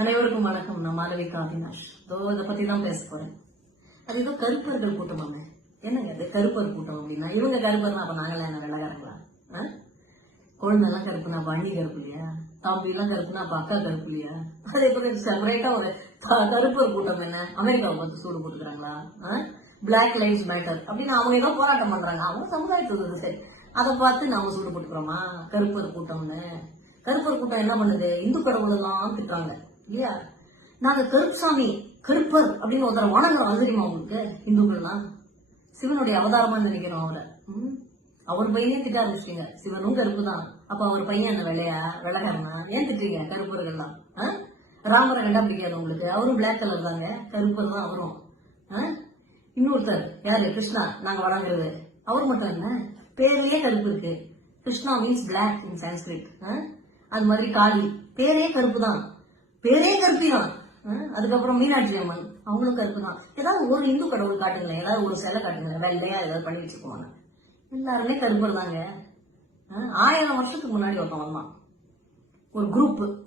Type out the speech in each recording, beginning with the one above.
அனைவருக்கும் வணக்கம். நான் மாளவிகா அவினாஷ். இதை பத்தி தான் பேச போறேன். அது ஏதோ கருப்பர்கள் கூட்டமாமே. என்னங்க அது கருப்பர் கூட்டம் அப்படின்னா? இவங்க கருப்பர்னா அப்ப நாங்களாம் என்ன வெள்ளக்காரங்களா? குழந்தைலாம் கருப்புனா அப்ப அண்ணி கருப்பு இல்லையா? தம்பி எல்லாம் கருப்புனா அப்ப அக்கா கருப்பு இல்லையா? அதே போல செப்பரேட்டா ஒரு கருப்பர் கூட்டம் என்ன? அமெரிக்காவை பார்த்து சூடு போட்டுக்கிறாங்களா? பிளாக் லைவ்ஸ் மேட்டர் அப்படின்னு அவங்க ஏதோ போராட்டம் பண்றாங்க. அவங்க சமுதாயத்துக்கு சரி, அதை பார்த்து நாம சூடு போட்டுக்கிறோமா கருப்பர் கூட்டம்னு? கருப்பர் கூட்டம் என்ன பண்ணுது? இந்து கடவுள் எல்லாம் திட்டுறாங்க இல்லையா? நாங்க கருப்சாமி கருப்பர் அப்படின்னு ஒருத்தர் வணங்குறோம். அது தெரியுமா உங்களுக்கு? இந்துக்கள்லாம் சிவனுடைய அவதாரமா நினைக்கிறோம் அவரை. அவர் பையனே திட்ட ஆரம்பிச்சிட்டீங்க. சிவனும் கருப்பு தான். அப்ப அவர் பையன் அந்த வெள்ளைக்காரனா? ஏன் திட்டுறீங்க கருப்பர்கள்லாம்? ராமரை கண்டா பிடிக்காது உங்களுக்கு? அவரும் பிளாக் கலர் தாங்க, கருப்பர் தான் அவரும். இன்னொருத்தர் யாரு? கிருஷ்ணா நாங்க வணங்குறது. அவர் மட்டும் என்ன, பேர்லயே கருப்பு இருக்கு. கிருஷ்ணா மீன்ஸ் பிளாக் இன் சான்ஸ்கிரிட். அது மாதிரி காளி பேரே கருப்பு தான், பேரே கருப்பி தான். அதுக்கப்புறம் மீனாட்சி அம்மன் அவங்களும் கருப்பு தான். ஏதாவது ஒரு இந்து கடவுள் காட்டுங்களேன், ஏதாவது ஒரு சிலை காட்டுங்களேன் வெள்ளையா ஏதாவது பண்ணி வச்சுக்குவாங்க. எல்லாருமே கருப்பர் தாங்க. 1000 வருஷத்துக்கு முன்னாடி ஒருத்தன் வந்தான். ஒரு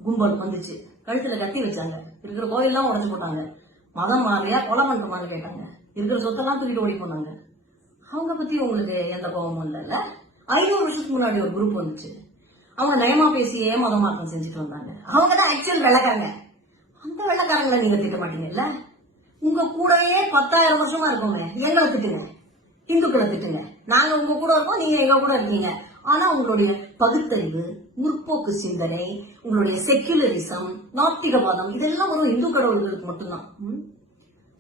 கும்பல் வந்துச்சு, கழுத்துல கத்தி வச்சாங்க, இருக்கிற கோயிலெல்லாம் உடச்சு போட்டாங்க, மதம் மாறியா கொலை பண்ணுறமான்னு கேட்டாங்க, இருக்கிற சொத்தெல்லாம் தூக்கிட்டு ஓடி போனாங்க. அவங்க பத்தி உங்களுக்கு எந்த கோபமும் இல்லைல்ல? 500 வருஷத்துக்கு முன்னாடி ஒரு குரூப் வந்துச்சு, அவங்க நயமா பேசியே மதமாற்றம் செஞ்சுட்டு வந்தாங்க. அவங்க தான் ஆக்சுவல் வெள்ளக்காரங்க. அந்த வெள்ளக்காரங்களை நீங்க திட்ட மாட்டீங்கல்ல? உங்க கூடவே 10,000 வருஷமா இருக்கோங்க. எங்களை திட்டுங்க, இந்துக்களை திட்டுங்க. நாங்க உங்க கூட இருக்கோம், நீங்க எங்க கூட இருக்கீங்க. ஆனா உங்களுடைய பகுத்தறிவு, முற்போக்கு சிந்தனை, உங்களுடைய செக்யுலரிசம், நாத்திகவாதம் இதெல்லாம் ஒரு இந்து கடவுள்களுக்கு மட்டும்தான்.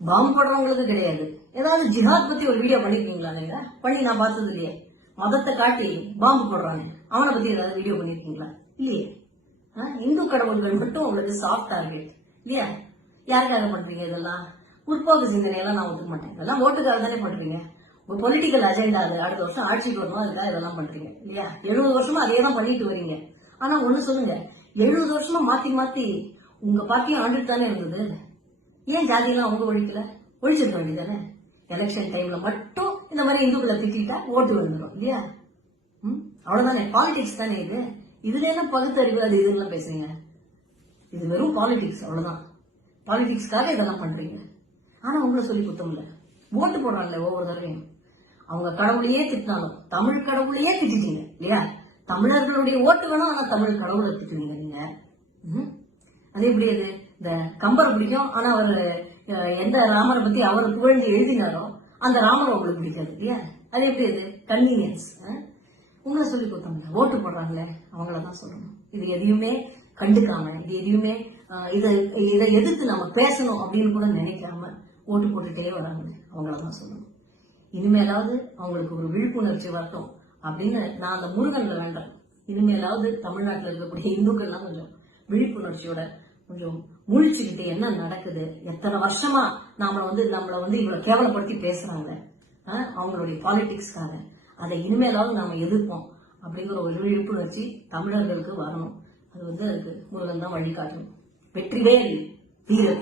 பாம்பு போடுறவங்களுக்கு கிடையாது. ஏதாவது ஜிஹாத் பத்தி ஒரு வீடியோ பண்ணிருக்கீங்களா? நீங்க பண்ணி நான் பார்த்தது இல்லையே. மதத்தை காட்டி பாம்பு போடுறாங்க, அவனை பத்தி ஏதாவது வீடியோ பண்ணிருக்கீங்களா? இல்லையே. இந்து கடவுள்கள் மட்டும் உங்களுக்கு சாஃப்ட் டார்கெட் இல்லையா? யாருக்காக பண்றீங்க இதெல்லாம்? முற்போக்கு சிந்தனையெல்லாம் நான் ஒத்துக்க மாட்டேன். இதெல்லாம் ஓட்டுக்காக தானே பண்றீங்க. ஒரு பொலிட்டிக்கல் அஜெண்டா அது. அடுத்த வருஷம் ஆட்சிக்கு வரணும், அதுக்காக இதெல்லாம் பண்றீங்க இல்லையா? 70 வருஷமா அதே தான் பண்ணிட்டு வரீங்க. ஆனா ஒண்ணு சொல்லுங்க, 70 வருஷமா மாத்தி மாத்தி உங்க பார்ட்டியும் ஆண்டுட்டு தானே இருந்தது. ஏன் ஜாதியெல்லாம் அவங்க ஒழிக்கல? ஒழிச்சிருக்க வேண்டியதானே? எலெக்ஷன் டைம்ல மட்டும் இந்த மாதிரி இந்துக்களை திட்டா ஓட்டு வந்துடும் இல்லையா? அவ்வளவுதானே, பாலிடிக்ஸ் தானே இது. இதுல என்ன பகுத்தறிவு அது இதெல்லாம் பேசுறீங்க? இது வெறும் பாலிடிக்ஸ், அவ்வளவுதான். பாலிடிக்ஸ்க்காக இதெல்லாம் பண்றீங்க. ஆனா உங்களை சொல்லி குத்தம் இல்ல. ஓட்டு போடுறாங்களே ஒவ்வொரு தடவையும், அவங்க கடவுளையே திட்டினாலும் தமிழ் கடவுளையே திட்டிட்டீங்க இல்லையா? தமிழர்களுடைய ஓட்டு வேணும், ஆனா தமிழ் கடவுளை திட்டுவீங்க நீங்க. அது எப்படி? அது இந்த கம்பரை பிடிக்கும், ஆனா அவர் எந்த ராமரை பத்தி அவர் புகழ்ந்து எழுதினாரோ அந்த ராமரை உங்களுக்கு பிடிக்காது இல்லையா? அது எப்படி? அது கன்வீனியன்ஸ். உங்களை சொல்லி கொடுத்தாங்க. ஓட்டு போடுறாங்களே அவங்களதான் சொல்லணும். இது எதையுமே கண்டுக்காம, இது எதையுமே இதை எதிர்த்து நம்ம பேசணும் அப்படின்னு கூட நினைக்காம ஓட்டு போட்டுட்டே வராங்க, அவங்களதான் சொல்லணும். இனிமேலாவது அவங்களுக்கு ஒரு விழிப்புணர்ச்சி வரட்டும் அப்படின்னு நான் அந்த முருகன்ல வேண்டேன். இனிமேலாவது தமிழ்நாட்டில் இருக்கக்கூடிய இந்துக்கள்லாம் கொஞ்சம் விழிப்புணர்ச்சியோட கொஞ்சம் முழிச்சுக்கிட்டு என்ன நடக்குது, எத்தனை வருஷமா நம்மளை வந்து இவ்வளவு கேவலப்படுத்தி பேசுறாங்க அவங்களுடைய பாலிடிக்ஸ்க்காக, அதை இனிமேலாவது நாம எதிர்ப்போம் அப்படிங்கிற ஒரு விழிப்புணர்ச்சி தமிழர்களுக்கு வரணும். அது அதுக்கு முருகன் தான் வழிகாட்டணும். வெற்றிவேல் வீரர்.